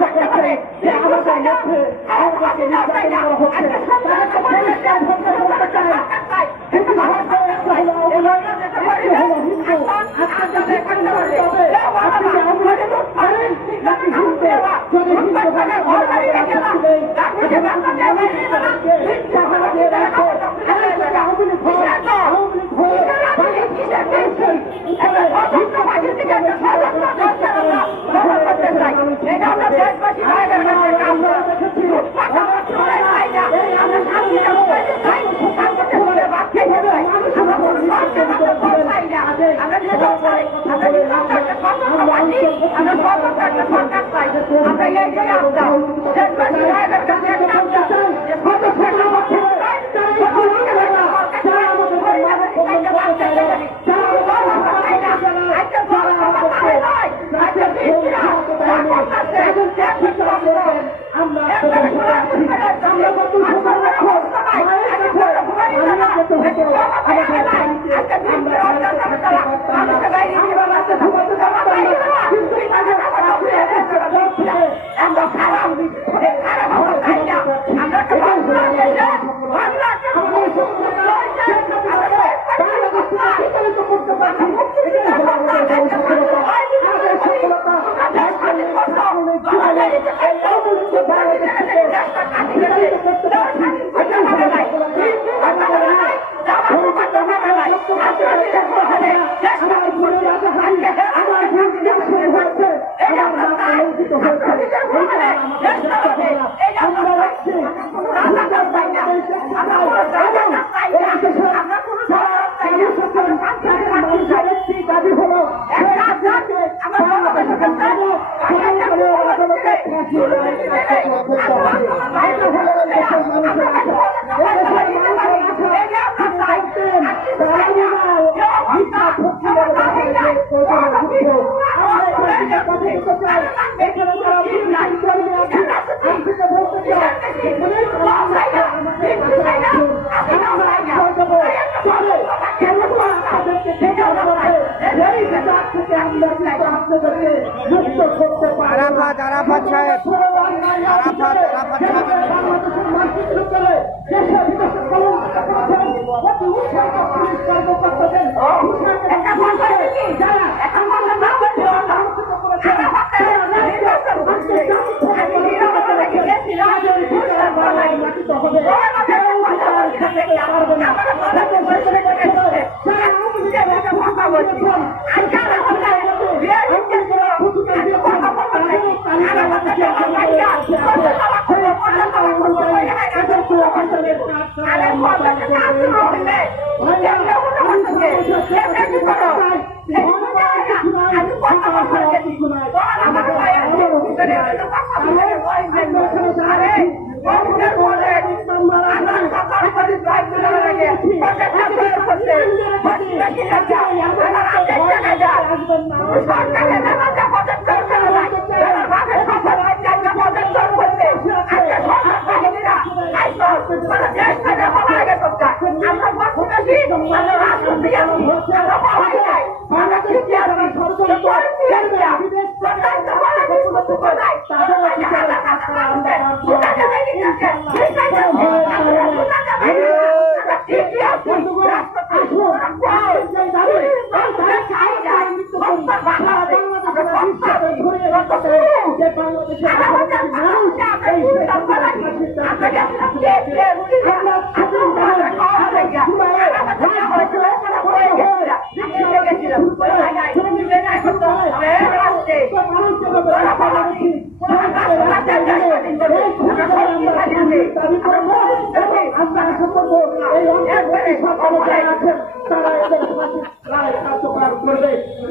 চেষ্টা করছে যে আমাদের মধ্যে আমাদেরকে নির্যাতন করা হচ্ছে, তাদেরকে পরিষ্কার ভাবে বলতে চাই হিন্দু ধর্ম একটা হলো আওয়ামী লীগ, একটা হলো হিন্দু। আপনাদের সিদ্ধান্ত নিতে হবে, আপনি কি আওয়ামী লীগ করেন নাকি হিন্দু? যদি হিন্দু হয় তাহলে আমাদের আপত্তি নেই। এখন আপনি মানুষকে টাকা দিয়ে রাখো, যদি আওয়ামী লীগ হয়, আওয়ামী লীগ হয়ে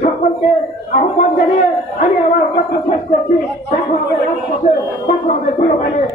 সকলকে আহ্বান জানিয়ে আমি আমার কথা শেষ করছি।